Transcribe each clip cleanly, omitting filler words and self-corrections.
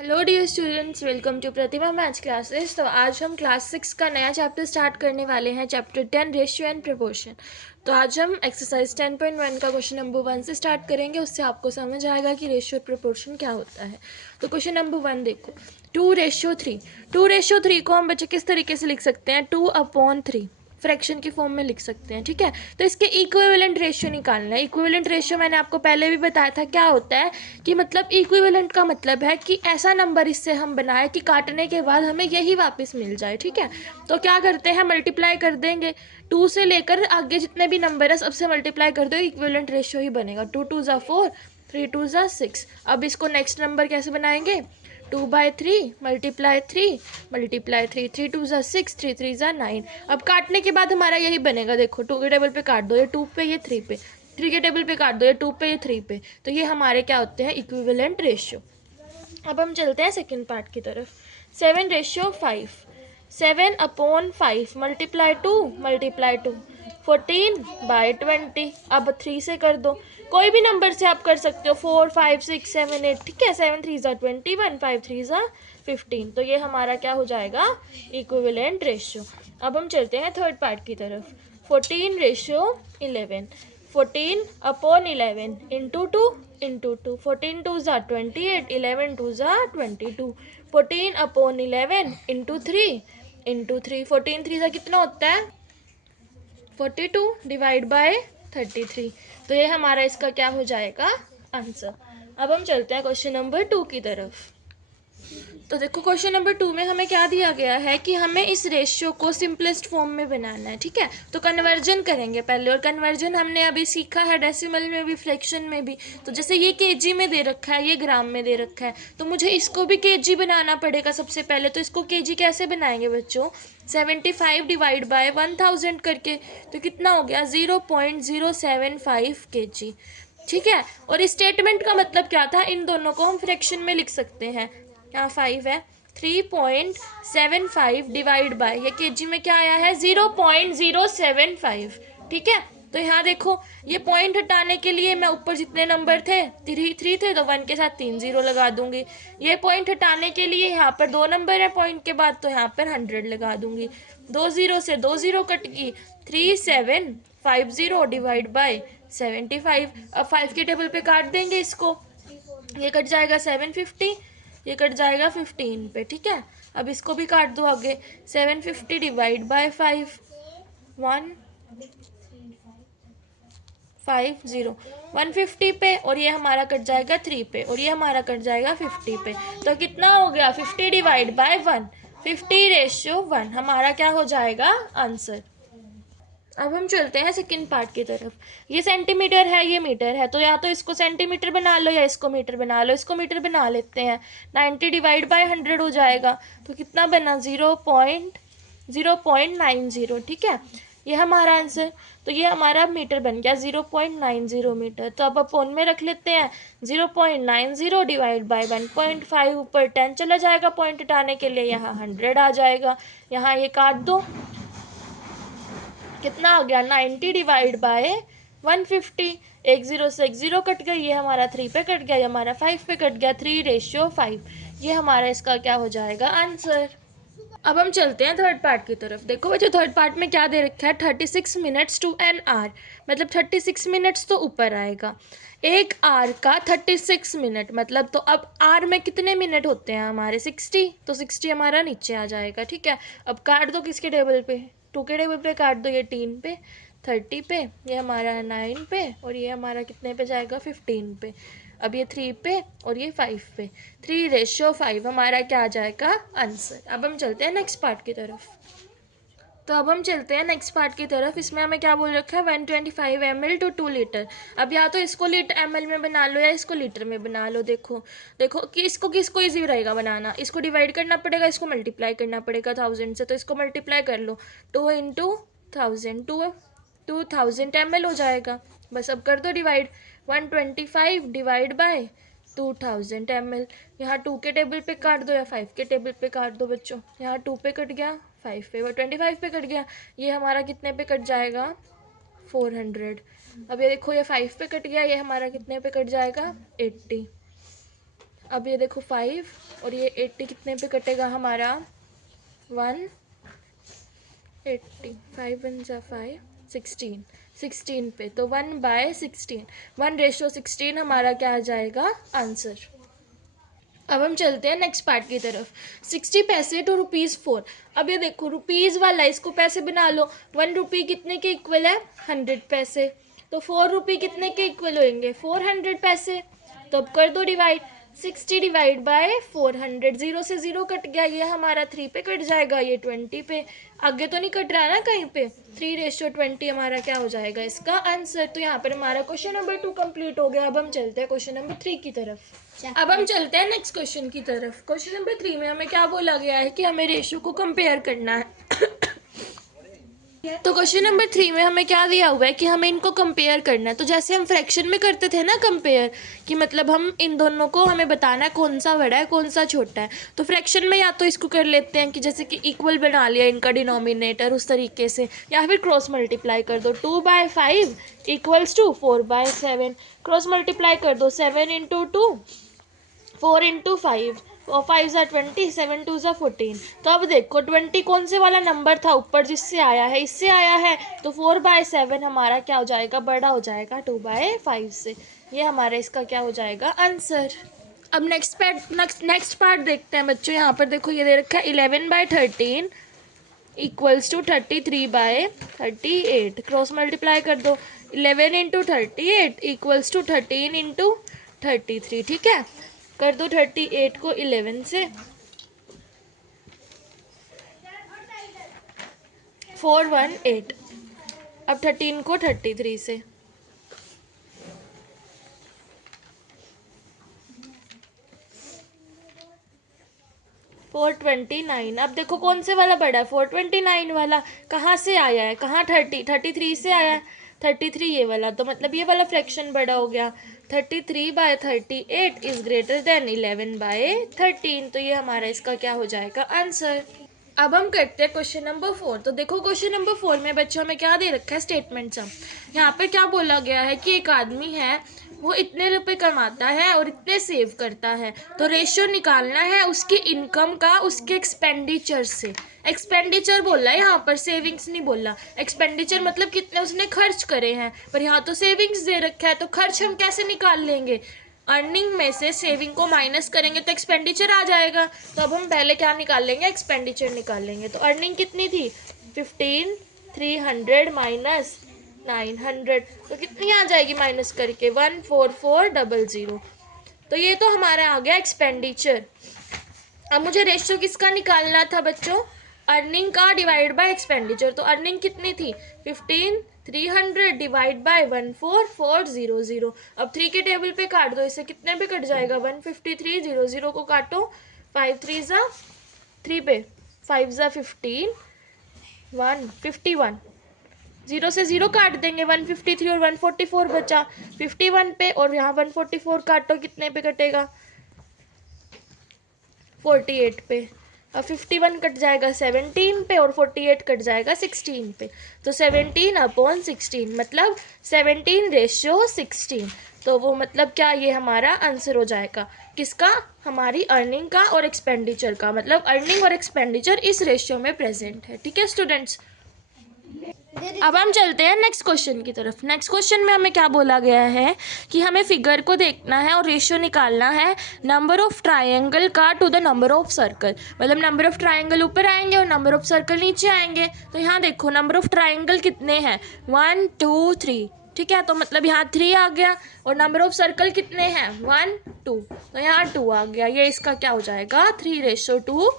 Hello dear students, welcome to Pratibha maths classes. तो आज हम क्लास 6 का नया चैप्टर स्टार्ट करने वाले हैं, चैप्टर 10 रेशियो एंड प्रोपोर्शन। तो आज हम एक्सरसाइज 10.1 का क्वेश्चन नंबर 1 से स्टार्ट करेंगे। उससे आपको समझ आएगा कि रेशियो और प्रोपोर्शन क्या होता है। तो क्वेश्चन नंबर 1 देखो, 2:3। 2:3 को हम बच्चे किस तरीके से लिख सकते हैं? 2/3 फ्रैक्शन की फॉर्म में लिख सकते हैं। ठीक है, तो इसके इक्विवेलेंट रेशियो निकालना है। इक्विवेलेंट रेशियो मैंने आपको पहले भी बताया था क्या होता है, कि मतलब इक्विवेलेंट का मतलब है कि ऐसा नंबर इससे हम बनाए कि काटने के बाद हमें यही वापस मिल जाए। ठीक है, तो क्या करते हैं, मल्टीप्लाई कर देंगे। 2 से लेकर आगे जितने भी नंबर है सबसे मल्टीप्लाई कर दो, इक्विवेलेंट रेशियो ही बनेगा। 2 2 ज़ा 4, 3 2 ज़ा 6। अब इसको नेक्स्ट नंबर कैसे बनाएंगे? 2/3 मल्टीप्लाई 3 मल्टीप्लाई 3, 3 2 ज़ा 6, 3 3 ज़ा 9। अब काटने के बाद हमारा यही बनेगा। देखो 2 के टेबल पे काट दो, ये 2 पे, ये 3 पे। 3 के टेबल पे काट दो, ये 2 पे, ये 3 पे। तो ये हमारे क्या होते हैं? Equivalent ratio. अब हम चलते हैं सेकेंड पार्ट की तरफ। 7:5, 7/5 मल्टीप्लाई 2 मल्टीप्लाई 2, 14/20। अब 3 से कर दो, कोई भी नंबर से आप कर सकते हो, 4 5 6 7 8। ठीक है, 7 3 ज़ा 21, 5 3 ज़ा 15। तो ये हमारा क्या हो जाएगा? Equivalent ratio. अब हम चलते हैं थर्ड पार्ट की तरफ। 14:11, 14/11 इंटू 2 इंटू 2, 14 2 ज़ा 28, 11 2 ज़ा 22। 14/11 इंटू 3 इंटू 3, 14 3 ज़ा कितना होता है? 42 डिवाइड बाय 33। तो ये हमारा इसका क्या हो जाएगा? आंसर। अब हम चलते हैं क्वेश्चन नंबर 2 की तरफ। तो देखो क्वेश्चन नंबर 2 में हमें क्या दिया गया है कि हमें इस रेशियो को सिंपलेस्ट फॉर्म में बनाना है। ठीक है, तो कन्वर्जन करेंगे पहले, और कन्वर्जन हमने अभी सीखा है डेसिमल में भी, फ्रैक्शन में भी। तो जैसे ये केजी में दे रखा है, ये ग्राम में दे रखा है, तो मुझे इसको भी केजी बनाना पड़ेगा सबसे पहले। तो इसको केजी कैसे बनाएंगे बच्चों? 75 डिवाइड बाय 1000 करके। तो कितना हो गया? 0.075 केजी। ठीक है, और स्टेटमेंट का मतलब क्या था? इन दोनों को हम फ्रैक्शन में लिख सकते हैं। यहाँ 5 है, 3.75 डिवाइड बाय, ये केजी में क्या आया है? 0.075। ठीक है, तो यहाँ देखो, ये पॉइंट हटाने के लिए मैं ऊपर जितने नंबर थे, 3 थे, तो 1 के साथ 3 0 लगा दूंगी। ये पॉइंट हटाने के लिए यहाँ पर 2 नंबर है पॉइंट के बाद, तो यहाँ पर 100 लगा दूंगी। 2 0 से 2 0 कट गई, 3750 डिवाइड बाय 75। अब 5 के टेबल पे काट देंगे इसको, ये कट जाएगा 750, ये कट जाएगा 15 पे। ठीक है, अब इसको भी काट दो आगे, 750 डिवाइड बाय 5, 150, 150 पे, और ये हमारा कट जाएगा 3 पे, और ये हमारा कट जाएगा 50 पे। तो कितना हो गया? 50 डिवाइड बाय 1, 50:1 हमारा क्या हो जाएगा? आंसर। अब हम चलते हैं सेकंड पार्ट की तरफ। ये सेंटीमीटर है, ये मीटर है, तो या तो इसको सेंटीमीटर बना लो या इसको मीटर बना लो। इसको मीटर बना लेते हैं। 90 डिवाइड बाय 100 हो जाएगा, तो कितना बना? 0.090। ठीक है, ये हमारा आंसर। तो ये हमारा मीटर बन गया 0.90 मीटर। तो अब अपोन में रख लेते हैं, 0.90 डिवाइड बाय 1.5, ऊपर 10 चला जाएगा पॉइंट हटाने के लिए, यहाँ 100 आ जाएगा। यहाँ ये काट दो, कितना हो गया? 90 डिवाइड बाय 150। 1 0 से 1 0 कट गई, ये हमारा 3 पे कट गया, ये हमारा 5 पे कट गया। 3:5, ये हमारा इसका क्या हो जाएगा? आंसर। अब हम चलते हैं थर्ड पार्ट की तरफ। देखो बच्चों, थर्ड पार्ट में क्या दे रखा है? 36 मिनट्स टू एन आर, मतलब 36 मिनट्स तो ऊपर आएगा। एक आर का 36 मिनट मतलब, तो अब आर में कितने मिनट होते हैं हमारे? 60, तो 60 हमारा नीचे आ जाएगा। ठीक है, अब काट दो किसके टेबल पे? 2 के टेबल पे काट दो, ये 3 पे, 30 पे, ये हमारा 9 पे, और ये हमारा कितने पे जाएगा? 15 पे। अब ये 3 पे और ये 5 पे, 3:5 हमारा क्या आ जाएगा? आंसर। अब हम चलते हैं नेक्स्ट पार्ट की तरफ। तो अब हम चलते हैं नेक्स्ट पार्ट की तरफ। इसमें हमें क्या बोल रखा है? 125 ml टू 2 लीटर। अब या तो इसको लीटर ml में बना लो या इसको लीटर में बना लो। देखो देखो कि इसको किसको ईजी रहेगा बनाना? इसको डिवाइड करना पड़ेगा, इसको मल्टीप्लाई करना पड़ेगा 1000 से, तो इसको मल्टीप्लाई कर लो। 2 इंटू 1000, 2000 ml हो जाएगा। बस अब कर दो डिवाइड। 125 divide by 2000 ml। यहाँ 2 के टेबल पे काट दो या 5 के टेबल पे काट दो बच्चों। यहाँ 2 पे कट गया, 5 पे, वो 25 पे कट गया, ये हमारा कितने पे कट जाएगा? 400। अब ये देखो, ये 5 पे कट गया, ये हमारा कितने पे कट जाएगा? 80। अब ये देखो 5 और ये 80 कितने पे कटेगा हमारा 180, 5 1 जा 5, 16 पे, तो 1/16, 1:16 हमारा क्या आ जाएगा आंसर। अब हम चलते हैं नेक्स्ट पार्ट की तरफ। 60 पैसे टू ₹4। अब ये देखो रुपीज़ वाला, इसको पैसे बना लो। 1 रुपये कितने के इक्वल है 100 पैसे, तो 4 रुपये कितने के इक्वल होंगे 400 पैसे। तो अब कर दो डिवाइड, 60 डिवाइड बाय 400, 0 से 0 कट गया, ये हमारा 3 पे कट जाएगा, ये 20 पे, आगे तो नहीं कट रहा है ना कहीं पे। 3:20 हमारा क्या हो जाएगा इसका आंसर। तो यहाँ पर हमारा क्वेश्चन नंबर 2 कंप्लीट हो गया। अब हम चलते हैं क्वेश्चन नंबर 3 की तरफ। अब हम चलते हैं नेक्स्ट क्वेश्चन की तरफ। क्वेश्चन नंबर 3 में हमें क्या बोला गया है कि हमें रेशियो को कंपेयर करना है। तो क्वेश्चन नंबर 3 में हमें क्या दिया हुआ है कि हमें इनको कंपेयर करना है। तो जैसे हम फ्रैक्शन में करते थे ना कंपेयर, कि मतलब हम इन दोनों को हमें बताना है कौन सा बड़ा है कौन सा छोटा है। तो फ्रैक्शन में या तो इसको कर लेते हैं कि जैसे कि इक्वल बना लिया इनका डिनोमिनेटर उस तरीके से, या फिर क्रॉस मल्टीप्लाई कर दो। 2/5 = 4/7, क्रॉस मल्टीप्लाई कर दो 7 × 2, 4 × 5, और 5 × 20, 7 × 2 = 14। तो अब देखो 20 कौन से वाला नंबर था ऊपर जिससे आया है, इससे आया है, तो 4/7 हमारा क्या हो जाएगा बड़ा हो जाएगा 2/5 से। ये हमारा इसका क्या हो जाएगा आंसर। अब नेक्स्ट पार्ट देखते हैं बच्चों। यहाँ पर देखो ये दे रखा है 11/13 = 33/38, क्रॉस मल्टीप्लाई कर दो 11 × 38 = 13 × 33, ठीक है। कर दो 38 को 11 से, 418। अब 13 को 33 से, 429। अब देखो कौन से वाला बड़ा है 429 वाला। कहाँ से आया है, कहाँ 33 से आया है, 33 ये वाला, तो मतलब ये वाला फ्रैक्शन बड़ा हो गया। 33/38 = 11/13, तो ये हमारा इसका क्या हो जाएगा आंसर। अब हम करते हैं क्वेश्चन नंबर 4। तो देखो क्वेश्चन नंबर 4 में बच्चों में क्या दे रखा है स्टेटमेंट सम। यहाँ पे क्या बोला गया है कि एक आदमी है, वो इतने रुपए कमाता है और इतने सेव करता है, तो रेशियो निकालना है उसकी इनकम का उसके एक्सपेंडिचर से। एक्सपेंडिचर बोला है यहाँ पर, सेविंग्स नहीं बोला। एक्सपेंडिचर मतलब कितने उसने खर्च करे हैं, पर यहाँ तो सेविंग्स दे रखा है, तो खर्च हम कैसे निकाल लेंगे। अर्निंग में से सेविंग को माइनस करेंगे तो एक्सपेंडिचर आ जाएगा। तो अब हम पहले क्या निकाल लेंगे एक्सपेंडिचर निकाल लेंगे। तो अर्निंग कितनी थी 15,300 माइनस 900, तो कितनी आ जाएगी माइनस करके 14400। तो ये तो हमारा आ गया एक्सपेंडिचर। अब मुझे रेशियो किसका निकालना था बच्चों, अर्निंग का डिवाइड बाय एक्सपेंडिचर। तो अर्निंग कितनी थी 15,300 डिवाइड बाय 14400। अब 3 के टेबल पे काट दो, इसे कितने पे कट जाएगा 153, 00 को काटो 5 3 ज़ा 3 पे, 5 ज़ा 15, 151, 0 से 0 काट देंगे 153 और 144 बचा 51 पे, और यहाँ 144 काटो कितने पे कटेगा 48 पे। अब 51 कट जाएगा 17 पे और 48 कट जाएगा 16 पे, तो 17/16 मतलब 17:16। तो वो मतलब क्या, ये हमारा आंसर हो जाएगा किसका, हमारी अर्निंग का और एक्सपेंडिचर का। मतलब अर्निंग और एक्सपेंडिचर इस रेशियो में प्रेजेंट है, ठीक है स्टूडेंट्स। अब हम चलते हैं नेक्स्ट क्वेश्चन की तरफ। नेक्स्ट क्वेश्चन में हमें क्या बोला गया है कि हमें फिगर को देखना है और रेशियो निकालना है नंबर ऑफ ट्रायंगल का to the number of circle. मतलब नंबर ऑफ ट्रायंगल ऊपर आएंगे और नंबर ऑफ सर्कल नीचे आएंगे। तो यहाँ देखो नंबर ऑफ ट्रायंगल कितने हैं 1 2 3, ठीक है। तो मतलब यहाँ 3 आ गया, और नंबर ऑफ सर्कल कितने हैं 1 2, तो यहाँ 2 आ गया। ये इसका क्या हो जाएगा 3:2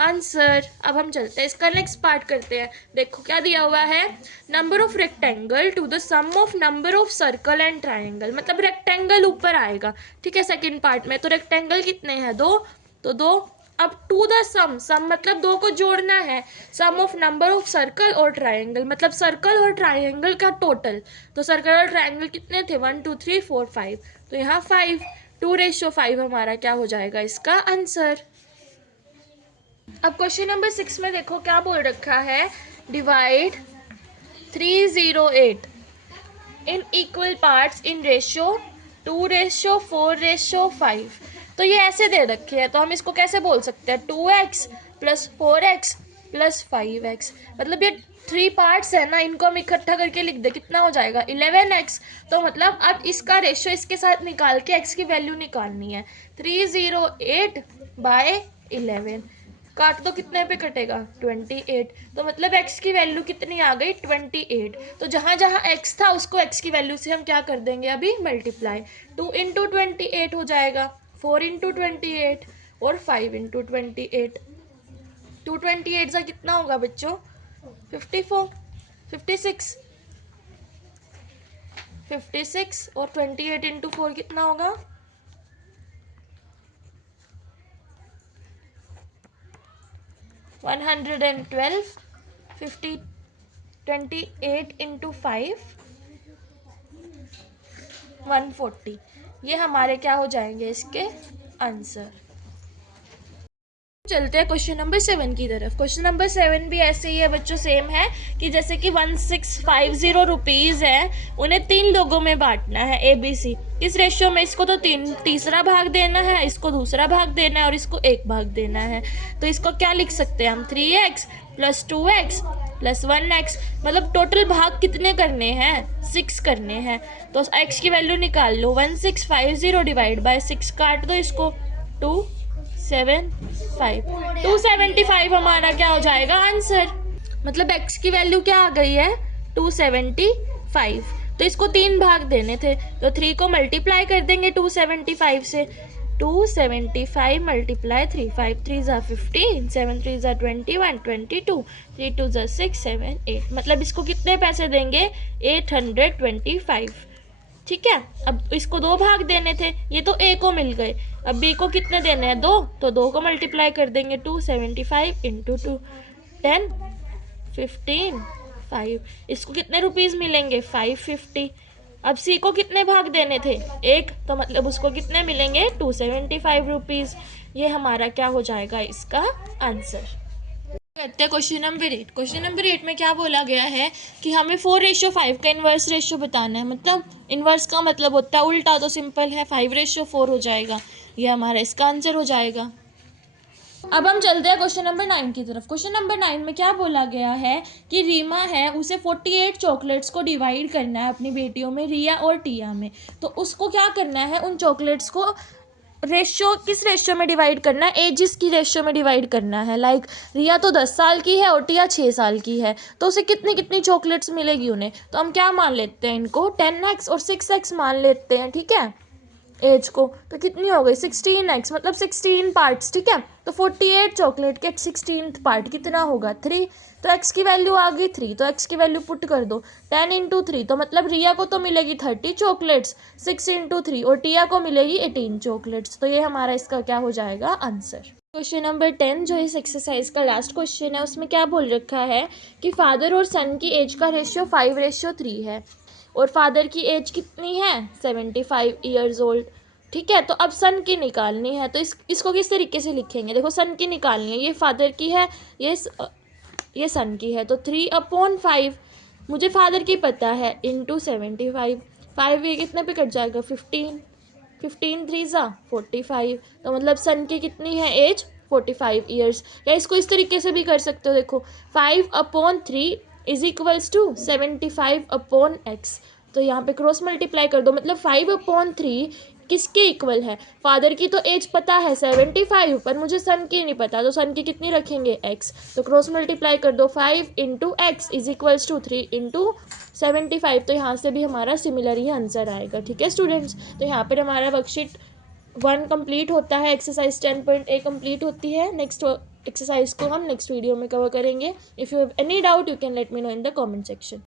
आंसर। अब हम चलते हैं इसका नेक्स्ट पार्ट करते हैं। देखो क्या दिया हुआ है, number of rectangle to the sum of number of circle and triangle. मतलब रेक्टेंगल ऊपर आएगा, ठीक है सेकंड पार्ट में। तो रेक्टेंगल कितने हैं 2, तो 2। अब टू द सम, सम मतलब 2 को जोड़ना है, सम ऑफ नंबर ऑफ सर्कल और ट्रायंगल, मतलब सर्कल और ट्रायंगल का टोटल। तो सर्कल और ट्रायंगल कितने थे 1 2 3 4 5, तो यहाँ 5, 2:5 हमारा क्या हो जाएगा इसका आंसर। अब क्वेश्चन नंबर 6 में देखो क्या बोल रखा है, divide 308 in equal parts in ratio 2:4:5। तो ये ऐसे दे रखे हैं, तो हम इसको कैसे बोल सकते हैं 2x + 4x + 5x। मतलब ये 3 पार्ट्स है ना, इनको हम इकट्ठा करके लिख दे, कितना हो जाएगा 11x। तो मतलब अब इसका रेशियो इसके साथ निकाल के x की वैल्यू निकालनी है। 308/11 काट दो, कितने पे कटेगा 28। तो मतलब x की वैल्यू कितनी आ गई 28। तो जहाँ जहाँ x था उसको x की वैल्यू से हम क्या कर देंगे अभी मल्टीप्लाई। 2 × 28 हो जाएगा, 4 × 28 और 5 × 28। 228 का कितना होगा बच्चों 54, 56, 56 और 28 × 4 कितना होगा 112। 50 28 × 5 140। ये हमारे क्या हो जाएंगे इसके आंसर। चलते हैं क्वेश्चन नंबर 7 की तरफ। क्वेश्चन नंबर 7 भी ऐसे ही है बच्चों, सेम है कि जैसे कि 1650 रुपीज़ है, उन्हें 3 लोगों में बांटना है ABC। किस रेशियो में? इसको तो तीसरा भाग देना है, इसको दूसरा भाग देना है और इसको एक भाग देना है। तो इसको क्या लिख सकते हैं हम 3x + 2x + 1x। मतलब टोटल भाग कितने करने हैं 6 करने हैं। तो x की वैल्यू निकाल लो, 1650 / 6 काट दो इसको, 275 हमारा क्या हो जाएगा आंसर। मतलब x की वैल्यू क्या आ गई है 275। तो इसको 3 भाग देने थे, तो 3 को मल्टीप्लाई कर देंगे 275 से। 275 × 3, 5 3 = 15, 7 3 = 21, 22, 3 2 = 6 7 8। मतलब इसको कितने पैसे देंगे 825। ठीक है। अब इसको 2 भाग देने थे, ये तो a को मिल गए। अब b को कितने देने हैं 2, तो 2 को मल्टीप्लाई कर देंगे 275 × 2 10 15 5। इसको कितने रुपीज़ मिलेंगे 550। अब c को कितने भाग देने थे 1, तो मतलब उसको कितने मिलेंगे 275 रुपीज़। ये हमारा क्या हो जाएगा इसका आंसर। करते हैं क्वेश्चन नंबर 8। क्वेश्चन नंबर 8 में क्या बोला गया है कि हमें 4:5 का इन्वर्स रेशियो बताना है। मतलब इन्वर्स का मतलब होता है उल्टा, तो सिंपल है 5:4 हो जाएगा। ये हमारा इसका आंसर हो जाएगा। अब हम चलते हैं क्वेश्चन नंबर 9 की तरफ। क्वेश्चन नंबर 9 में क्या बोला गया है कि रीमा है, उसे 48 चॉकलेट्स को डिवाइड करना है अपनी बेटियों में, रिया और टिया में। तो उसको क्या करना है, उन चॉकलेट्स को रेशियो, किस रेशियो में डिवाइड करना है, एजिस की रेशियो में डिवाइड करना है। लाइक रिया तो 10 साल की है और टिया 6 साल की है, तो उसे कितनी कितनी चॉकलेट्स मिलेगी उन्हें। तो हम क्या मान लेते हैं इनको 10x और 6x मान लेते हैं। ठीक है, एज को तो कितनी हो गई 16x, मतलब 16 पार्ट्स। ठीक है, तो 48 चॉकलेट के 16th पार्ट कितना होगा 3। तो x की वैल्यू आ गई 3, तो x की वैल्यू पुट कर दो 10 × 3। तो मतलब रिया को तो मिलेगी 30 चॉकलेट्स, 6 × 3, और टिया को मिलेगी 18 चॉकलेट्स। तो ये हमारा इसका क्या हो जाएगा आंसर। क्वेश्चन नंबर 10 जो इस एक्सरसाइज का लास्ट क्वेश्चन है, उसमें क्या बोल रखा है कि फादर और सन की एज का रेशियो 5:3 है और फादर की एज कितनी है 75 ईयर्स ओल्ड। ठीक है, तो अब सन की निकालनी है। तो इसको किस तरीके से लिखेंगे, देखो सन की निकालनी है, ये फादर की है, ये सन की है। तो 3/5 मुझे फादर की पता है इंटू 75। 5 ये कितने पे कट जाएगा 15, 15 3 = 45। तो मतलब सन की कितनी है एज 45 ईयर्स। या इसको इस तरीके से भी कर सकते हो, देखो 5/3 = 75/x। तो यहाँ पे क्रॉस मल्टीप्लाई कर दो, मतलब 5/3 किसके इक्वल है, फादर की तो एज पता है 75, पर मुझे सन की नहीं पता, तो सन की कितनी रखेंगे x। तो क्रॉस मल्टीप्लाई कर दो 5 × x = 3 × 75। तो यहाँ से भी हमारा सिमिलर ही आंसर आएगा। ठीक है स्टूडेंट्स, तो यहाँ पर हमारा वर्कशीट 1 कंप्लीट होता है, एक्सरसाइज 10.a कंप्लीट होती है। नेक्स्ट एक्सरसाइज को हम नेक्स्ट वीडियो में कवर करेंगे। If you have any doubt you can let me know in the comment section.